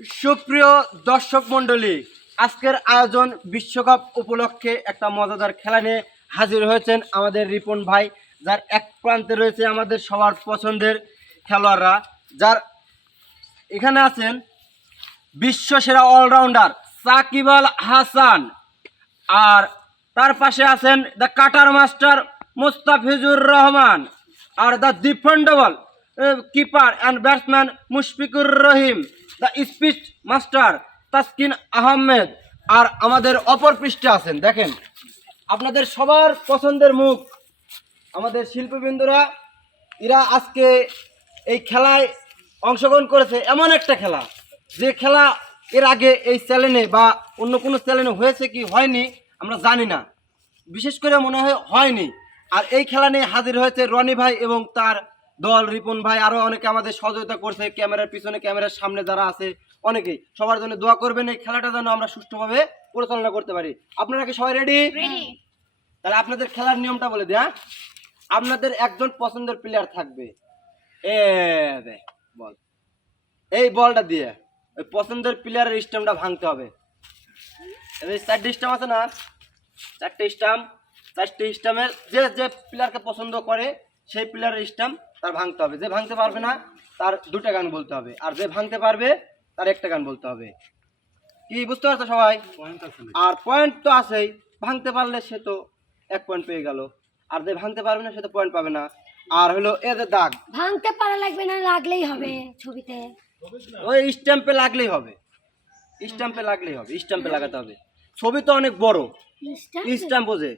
সুপ্রিয় দর্শক মণ্ডলী, আজকের আয়োজন বিশ্বকাপ উপলক্ষে একটা মজাদার খেলা নিয়ে হাজির হয়েছেন আমাদের রিপন ভাই, যার এক প্রান্তে রয়েছে আমাদের সবার পছন্দের খেলোয়াড়রা, যার এখানে আছেন বিশ্ব সেরা অলরাউন্ডার সাকিব আল হাসান আর তার পাশে আছেন the cutter master Mustafizur Rahman R the dependable keeper and batsman Mushfiqur Rahim the speed master Taskin Ahmed আর আমাদের অপর পৃষ্ঠে আছেন, দেখেন। আপনাদের সবার পছন্দের মুখ, আমাদের শিল্পবৃন্দরা, এরা আজকে এই খেলায় অংশগ্রহণ করেছে এমন একটা খেলা, যে খেলা এর আগে এই চ্যানেলে বা অন্য কোনো চ্যানেলে হয়েছে কি হয়নি, আমরা জানি না। বিশেষ করে মনে হয় হয়নি। আর এই খেলা নিয়ে হাজির হয়েছে রনি ভাই এবং তার দল রিপন ভাই আরও অনেকে আমাদের সহযোগিতা করছে ক্যামেরার পিছনে ক্যামেরার সামনে যারা আছে অনেকেই। সবার জন্য দোয়া করবেন এই খেলাটা যেন আমরা সুষ্ঠুভাবে পরিচালনা করতে পারি। আপনারা কি সবাই রেডি তাহলে আপনাদের খেলার নিয়মটা বলে দেয়া আপনাদের একজন পছন্দের প্লেয়ার থাকবে। এ বল। এই বলটা দিয়ে ওই পছন্দের প্লেয়ারের স্টাম্পটা ভাঙতে হবে। এই চারটে স্টাম্প আছে না চারটে স্টাম্প চারটে স্টাম্পের যে যে প্লেয়ারকে পছন্দ করে সেই প্লেয়ারের স্টাম্প তার ভাঙতে হবে। যে ভাঙতে পারবে না তার দুটা গান বলতে হবে। আর যে ভাঙতে পারবে তার একটা গান বলতে হবে। কি বুঝতে পারছ সবাই? আর পয়েন্ট তো আছেই। ভাঙতে পারলে সে তো এক পয়েন্ট পেয়ে গেল। আর যে ভাঙতে পারবে না সে তো পয়েন্ট পাবে না। আর হলো এদের দাগ। ভাঙতে পারা লাগবে না লাগলেই হবে ছবিতে। ওই স্ট্যাম্পে লাগলেই হবে। স্ট্যাম্পে লাগলেই হবে স্ট্যাম্পে লাগাতে হবে। ছবি তো অনেক বড়। স্ট্যাম্প? বোঝে।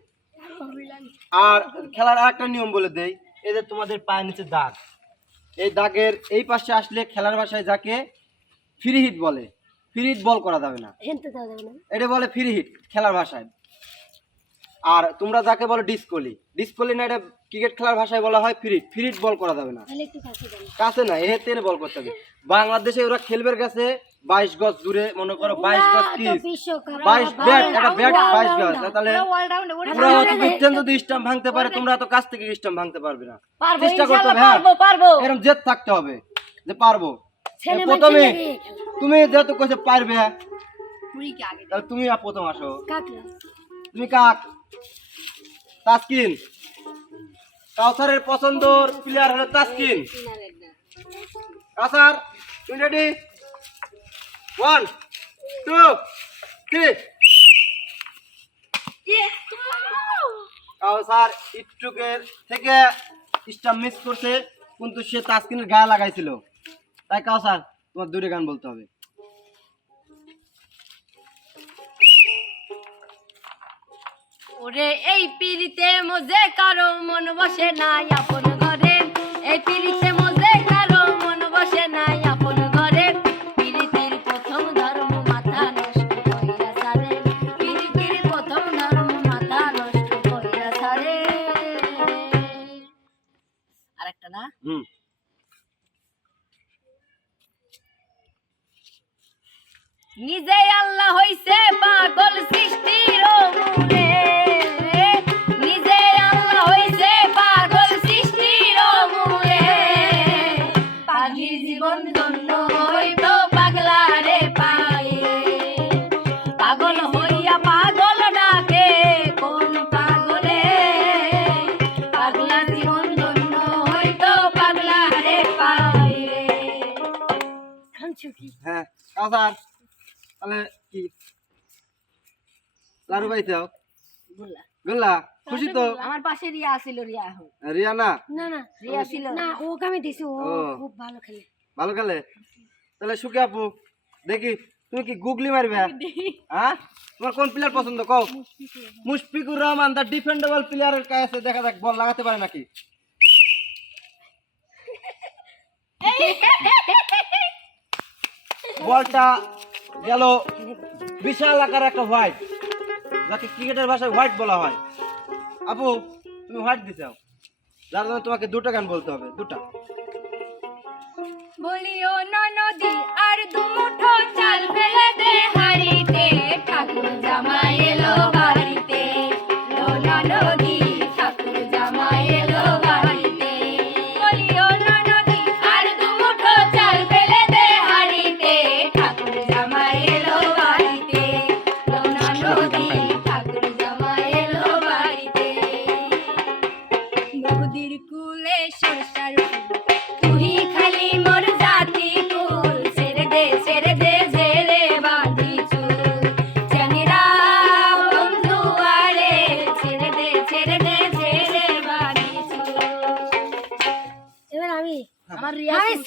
আর খেলার আরেকটা নিয়ম বলে দেই। যে তোমাদের পায়ের নিচে দাগ। এই দাগের এই পাশে আসলে খেলার ভাষায় যাকে ফ্রি হিট বলে। ফ্রি হিট বল করা যাবে না। এটা বলে ফ্রি হিট খেলার ভাষায় আর তোমরা যাকে বলো ডিসকলি ডিসকলি না এটা ক্রিকেট খেলার ভাষায় বলা হয় ফ্রি ফ্রি হিট বল করা যাবে না। কাছে না এ তেনে বল করতে হবে। বাংলাদেশে ওরা খেলবে গেছে বাইশ গজ দূরে মনে করো বাইশ গজ বিশ্বকাপ বাইশ ব্যাট একটা ব্যাট বাইশ গজ তাহলে পুরো বিচ্ছেন যদি স্টাম্প ভাঙতে পারে তোমরা তো কাছ থেকে স্টাম্প ভাঙতে পারবে না। চেষ্টা করতে হবে হ্যাঁ। এরকম জেদ থাকতে হবে যে পারব। প্রথমে তুমি যেহেতু কইছে পারবে তাহলে তুমি আর প্রথম আসো। তুমি কাক? তাসকিন। কাউসারের পছন্দর প্লেয়ার হলো তাসকিন। কাউসার তুমি রেডি কাউসার ইট্টুকের থেকে মিস করছে, কিন্তু সে তাসকিনের গায়ে লাগাইছিল। তাই কাউসার তোমার দুটো গান বলতে হবে। ওরে, এই পিড়িতে মজে কারও মন বসে নাই, আপন ঘরে। এই পিড়িতে আরেকটা না? হুম। নিজে আল্লাহ হইছে পাগল সৃষ্টির মূলে হ্যাঁ কাউসার তাহলে কি? লাড়ু পাইছাও বললা গোল্লা। খুশি তো? আমার পাশে রিয়া আছিল রিয়া এখন। রিয়ানা না? না রিয়া ছিল। না ওকে আমি দিছি ও ও। খুব ভালো খেলে। ভালো খেলে? তাহলে সুখে আপু দেখি তুমি কি গুগলি মারবে? হ্যাঁ তোমার কোন প্লেয়ার পছন্দ? কও। মুশফিকুর রহমান। দা ডিফেন্ডেবল প্লেয়ারের কাছে দেখা যাক বল লাগাতে পারে নাকি? বলটা গেল বিশাল আকার একটা হোয়াইট যাকে ক্রিকেটের ভাষায় হোয়াইট বলা হয়। আপু, তুমি হোয়াইট দিছাও যার জন্য তোমাকে দুটো গান বলতে হবে, দুটা। বলিও নদী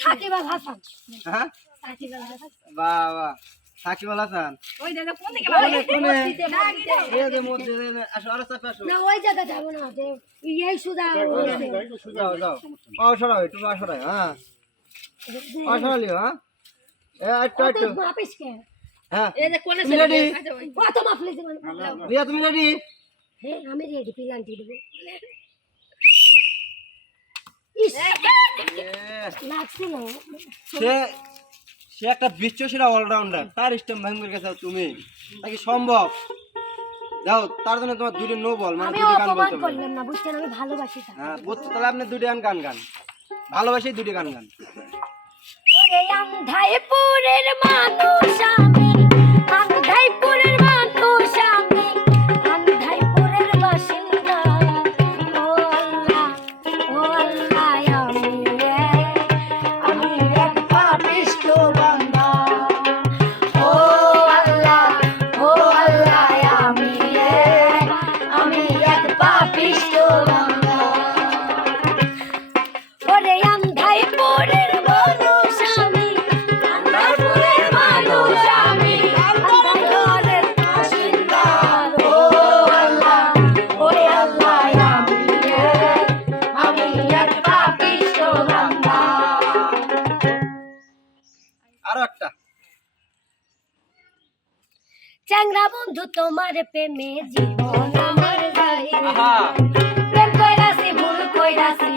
সাকিব আল হাসান। হ্যাঁ? সাকিব আল হাসান। বাহ বাহ সাকিব আল হাসান? ওই দাদা কোন দিকে কোনে মসজিদে, মসজিদে। এই যে মধ্যে আসো আরও চাপে আসো। না ওই জায়গা যাব না যে এই সুদা হয়েছে। যাও পাও সরাও একটু পাও সরাও হ্যাঁ। পাও সরালিও হ্যাঁ। এ একটু একটু। মাপিস কে? হ্যাঁ। এই যে কোনে তুমি ready? কত মাপলে জীবন রিয়া তুমি রেডি হ্যাঁ আমি রেডি পিলান্টি দেবো সে সে একটা বিশ্ব সেরা অলরাউন্ডার তার স্টেম ভেঙে গেছে তুমি। নাকি সম্ভব? যাও তার জন্য তোমার দুটো নো বল মানে দুটো গান বলতে করলাম না বুঝছেন আমি ভালোবাসি হ্যাঁ বুঝছ তাহলে আপনি দুটো গান গান গান। ভালোবাসি দুটো গান গান। ওরে মানুষ আমি বন্ধু তোমার প্রেমে জীবন আমার যাই প্রেম কইরাছি ভুল কইরাছি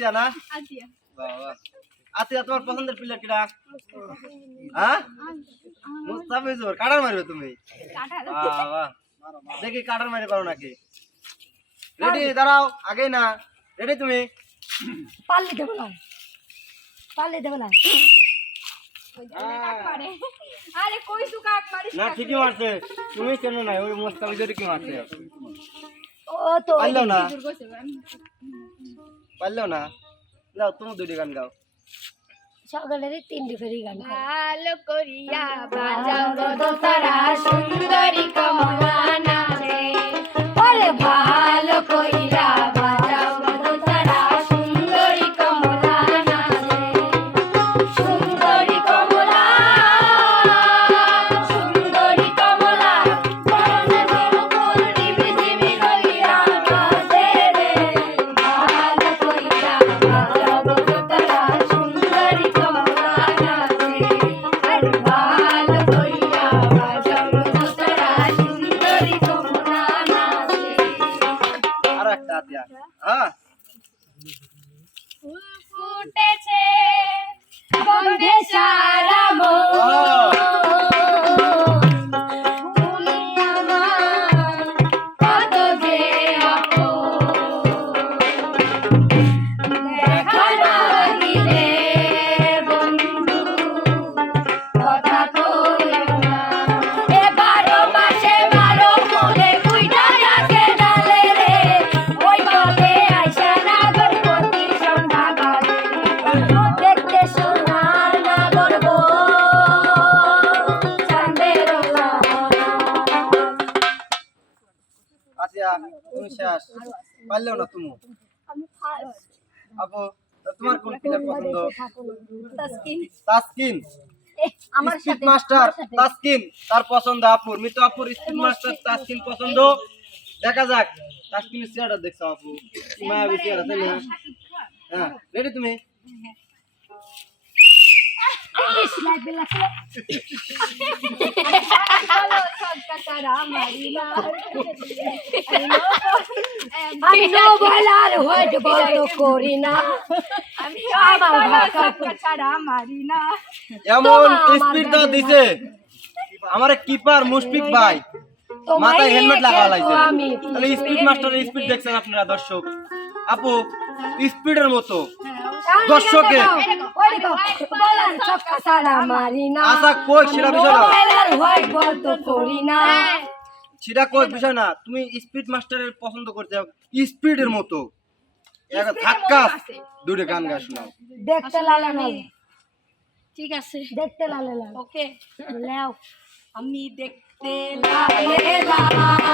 আতিয়া না? বাবা। আতিয়া তোমার পছন্দের প্লেয়ার কিটা হ্যাঁ? মুস্তাফিজুর কাটার মারবে তুমি? বাবা। দেখি কাটার মারি পারো নাকি। রেডি দাঁড়াও আগে না। রেডি তুমি? পাল্লি দেবো না। পাল্লি দেবো না। আরে কই তু মারিস না ঠিকই মারছে। তুমি কেন নাই ওই মুস্তাফিজুর কি মারছে? ও তো পারলেও না? পারলেও না। যাও তুমি দুটি গান গাও। সকালের তিনটি ফেরি গান ভালো করিয়া বাজাও তারা সুন্দরী কমলা পারলেও না তুমি? আপু তোমার কোন প্লেয়ার পছন্দ? তাসকিন। আমার স্পিড মাস্টার তাসকিন তার পছন্দ আপুর। মৃত আপুর স্পিড মাস্টার তাসকিন পছন্দ। দেখা যাক তাসকিনের চেহারা দেখছ আপু। মায়াবী চেহারা তাই না? হ্যাঁ রেডি তুমি? লাগবে, বলার বল করি না। আমি আমার ভাষা ছাড়া মারি না। এমন তোমার স্পিড আমার দিছে। আমার কিপার মুশফিক ভাই। মাথায় হেলমেট লাগা আমি তাহলে স্পিড মাস্টারের স্পিড দেখছেন আপনারা দর্শক। আপু স্পিডের মতো। দর্শকে আশা কই সেটা বিষয় না। সেটা কই বিষয় না। তুমি স্পিড মাস্টারের পছন্দ করতে স্পিডের মতো। ধাক্কা। দুটো গান গা শোনাও দেখতে লালে ঠিক আছে। দেখতে লালে লাল। ওকে। লেও আমি দেখতে লালে লাল।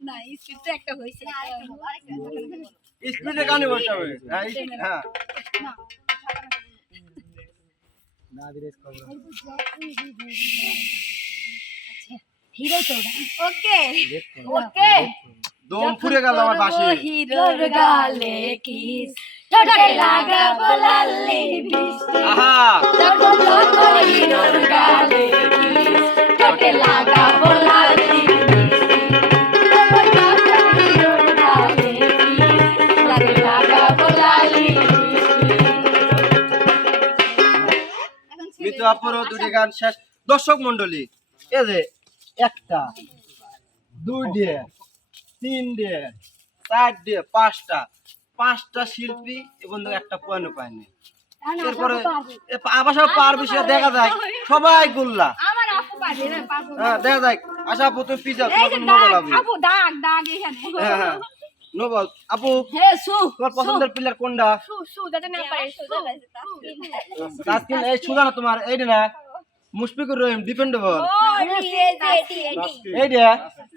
না স্পিড তো একটা হয়েছে। স্পিডের গানে হবে হ্যাঁ। হ্যাঁ হিরো তো ওকে। ওকে। দম ফুরে গেল আমার বাসি তোর গালে কিস ঠোঁটে লাগাবো লালি বৃষ্টি। তখন তখন হিরোর গালে কিস ঠোঁটে লাগাবো লালি বৃষ্টি। তখন তখন হিরোর গালে কিস লাগে লাগাবো লালি মিতু আপুরও দুটি গান শেষ। দর্শক মন্ডলী এই যে একটা দুই দিয়ে তিন দিয়ে চার দিয়ে পাঁচটা পাঁচটা শিল্পী এবং একটা পয়েন্ট পায়নি এরপরে আবার সব পারবে সেটা দেখা যায় সবাই গুল্লা। হ্যাঁ দেখা যায় আশা আপু তুমি পিজা তোমার নোবেল আপু দাগ দাগ এখানে। হ্যাঁ হ্যাঁ। নোবেল। আপু তোমার পছন্দের প্লেয়ার কোনটা? তাসকিন এই সুজা না তোমার এই না মুশফিকুর রহিম ডিপেন্ডেবল ও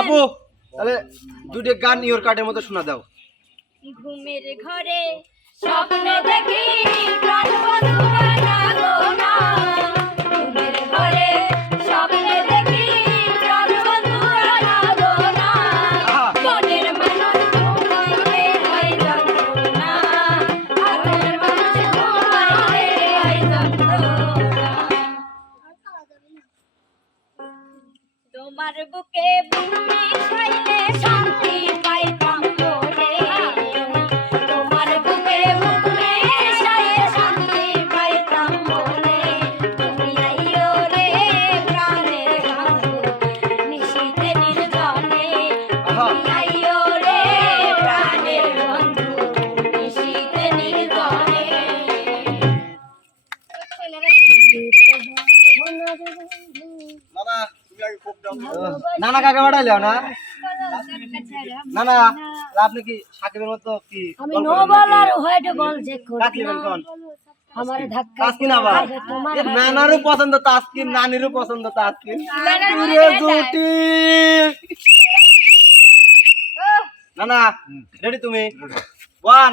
আপু তাহলে দুটো গান ইওর কার্ডের মতো শোনা দাও। ঘুমের ঘরে স্বপ্ন দেখি প্রাণ বন্ধুরা তোমার বুকে বুমি ছাইলে শান্তি পাইতাম তোমার বুকে বুকে সায়ে শান্তি পাইতাম মনে তুমি নানা কাকে বাড়াইলে না না? না আপনি কি সাকিবের মতো কি আমি নো বল আর হোয়াইট বল করি কাকে কোন? আমার ধাক্কা তাসকিন আবার নানারও পছন্দ তাসকিন নানিরও পছন্দ তাসকিন পুরে জুটি না না রেডি তুমি? ওয়ান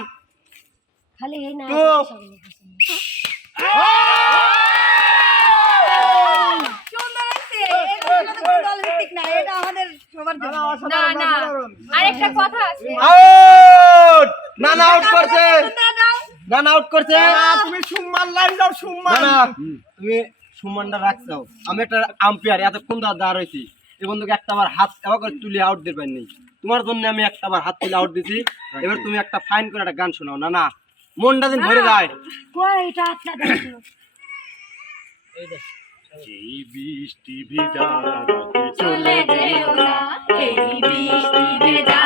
খালি এই না টু সুন্দর আছে এটা তো দল ভিত্তিক না এটা আমাদের সবার জন্য না না। আরেকটা কথা আছে। আউট আউট করছে। তোমরা দাও? আউট করছে। তুমি সুম্মান লাইন দাও সুম্মান। নানা তুমি সুমনটা রাখছো আমি একটা আম্পায়ার এতক্ষণ দা দাঁড় হয়েছি এই বন্ধুকে একটা বার হাত এবার করে তুলে আউট দিতে পারিনি। তোমার জন্য আমি একটা বার হাত তুলে আউট দিছি এবার তুমি একটা ফাইন করে একটা গান শোনাও। না না। মনটা দিন ভরে যায়। কই এটা আচ্ছা দেখো। এই বৃষ্টি ভেজা চলে যেও এই বৃষ্টি ভেজা